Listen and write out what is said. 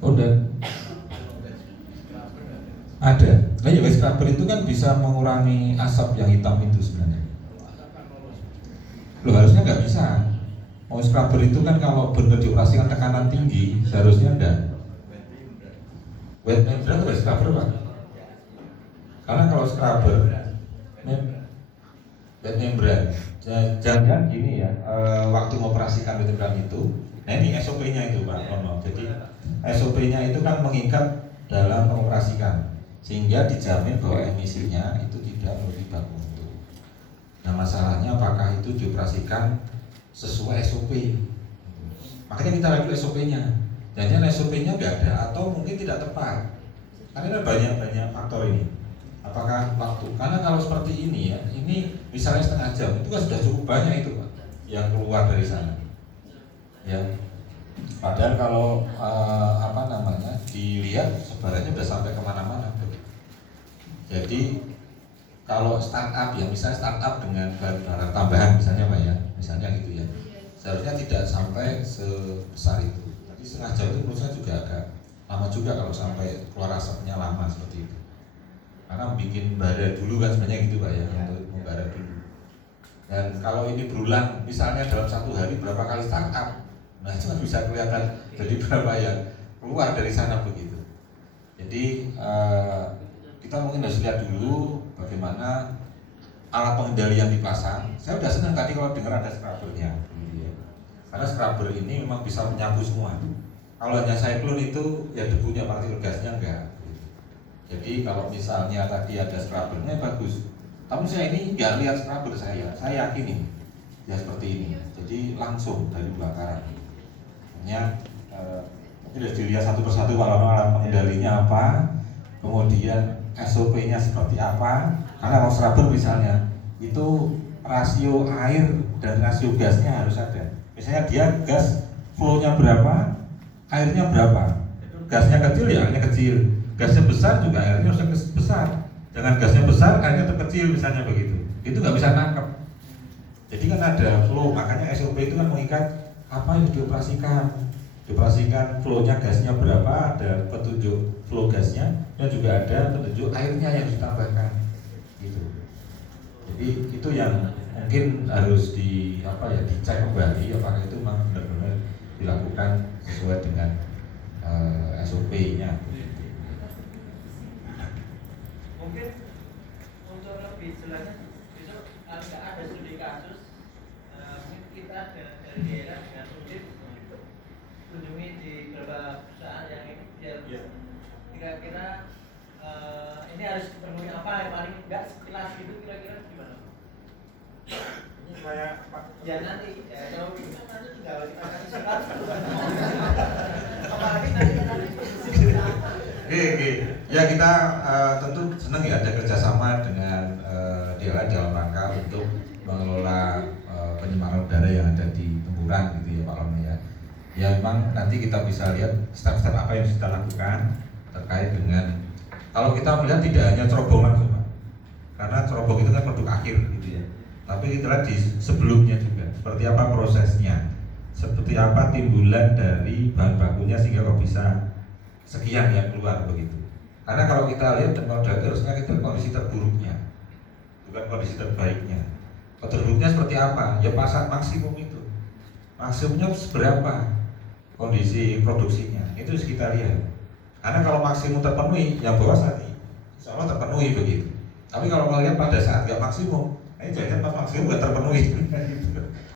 Oh, dan ada. Nah, ya scrubber itu kan bisa mengurangi asap yang hitam itu sebenarnya. Loh, harusnya nggak bisa. Mau scrubber itu kan kalau benar dioperasikan tekanan tinggi, seharusnya enggak. Wet membrane atau scrubber pak? Karena kalau scrubber, wet membrane, jangan gini ya. Waktu mengoperasikan wet membrane itu, nah ini SOP-nya itu pak. Jadi SOP-nya itu kan mengikat dalam mengoperasikan, sehingga dijamin bahwa emisinya itu tidak melebihi baku mutu. Nah masalahnya apakah itu dioperasikan sesuai SOP? Makanya kita review SOP-nya. Jangan SOP-nya nggak ada atau mungkin tidak tepat. Karena banyak faktor ini. Apakah waktu? Karena kalau seperti ini ya, ini misalnya setengah jam itu kan sudah cukup banyak itu pak yang keluar dari sana. Ya. Padahal kalau dilihat sebarannya sudah sampai kemana-mana. Jadi kalau startup ya, misalnya startup dengan bahan tambahan misalnya pak ya, misalnya gitu ya, seharusnya tidak sampai sebesar itu. Jadi setengah jam itu menurut saya juga agak lama juga kalau sampai keluar asapnya lama seperti itu. Karena bikin bara dulu kan sebenarnya gitu pak ya, untuk membara dulu. Dan kalau ini berulang, misalnya dalam satu hari berapa kali startup, nah itu kan bisa kelihatan jadi berapa yang keluar dari sana begitu. Jadi kita mungkin harus lihat dulu bagaimana alat pengendali yang dipasang. Saya udah senang tadi kalau dengar ada scrubbernya, karena scrubber ini memang bisa menyapu semua. Kalau hanya cyclone itu ya debunya, partikel gasnya enggak. Jadi kalau misalnya tadi ada scrubbernya bagus. Tapi saya ini nggak lihat scrubber saya yakin ini ya seperti ini. Jadi langsung dari bakaran. Hanya ini sudah dilihat satu persatu alat pengendalinya apa, kemudian SOP-nya seperti apa. Karena kalau scrubber misalnya itu rasio air dan rasio gasnya harus ada. Misalnya dia gas flow-nya berapa, airnya berapa. Gasnya kecil ya airnya kecil, gasnya besar juga airnya harus besar. Jangan gasnya besar airnya terkecil misalnya begitu. Itu nggak bisa nangkep. Jadi kan ada flow, makanya SOP itu kan mengikat apa yang dioperasikan. Dioperasikan flow-nya gasnya berapa, ada petunjuk flow gasnya, dan juga ada petunjuk airnya yang ditambahkan. Gitu. Jadi itu yang mungkin harus dicek kembali apakah itu memang benar-benar dilakukan sesuai dengan SOP-nya. Mungkin untuk lebih jelasnya besok nggak ada studi kasus, mungkin kita dari daerah dengan sudin kunjungi di beberapa perusahaan yang ini biar kira-kira ini harus dipenuhi apa yang paling enggak sekilas gitu, kira-kira gimana? Ini saya Pak ya nanti ya kalau itu kan nanti tinggal kita kasih sekat apalagi nanti Ya kita tentu senang ya ada kerjasama dengan daerah dalam rangka untuk mengelola pencemaran udara yang ada di Temburan gitu ya Pak Lona ya. Ya memang nanti kita bisa lihat step-step apa yang kita lakukan terkait dengan, kalau kita melihat tidak hanya cerobongan Pak, karena cerobong itu kan produk akhir gitu ya. Tapi kita lihat di sebelumnya juga seperti apa prosesnya, seperti apa timbulan dari bahan bakunya sehingga kok bisa sekian yang keluar begitu. Karena kalau kita lihat teknologi itu harusnya kita kondisi terburuknya, bukan kondisi terbaiknya. Terburuknya seperti apa? Ya pasar maksimum itu. Maksimumnya seberapa kondisi produksinya, itu harus kita lihat. Karena kalau maksimum terpenuhi, yang bawah tadi insya Allah terpenuhi begitu. Tapi kalau melihat pada saat nggak maksimum, ini jangan pas maksimum nggak terpenuhi.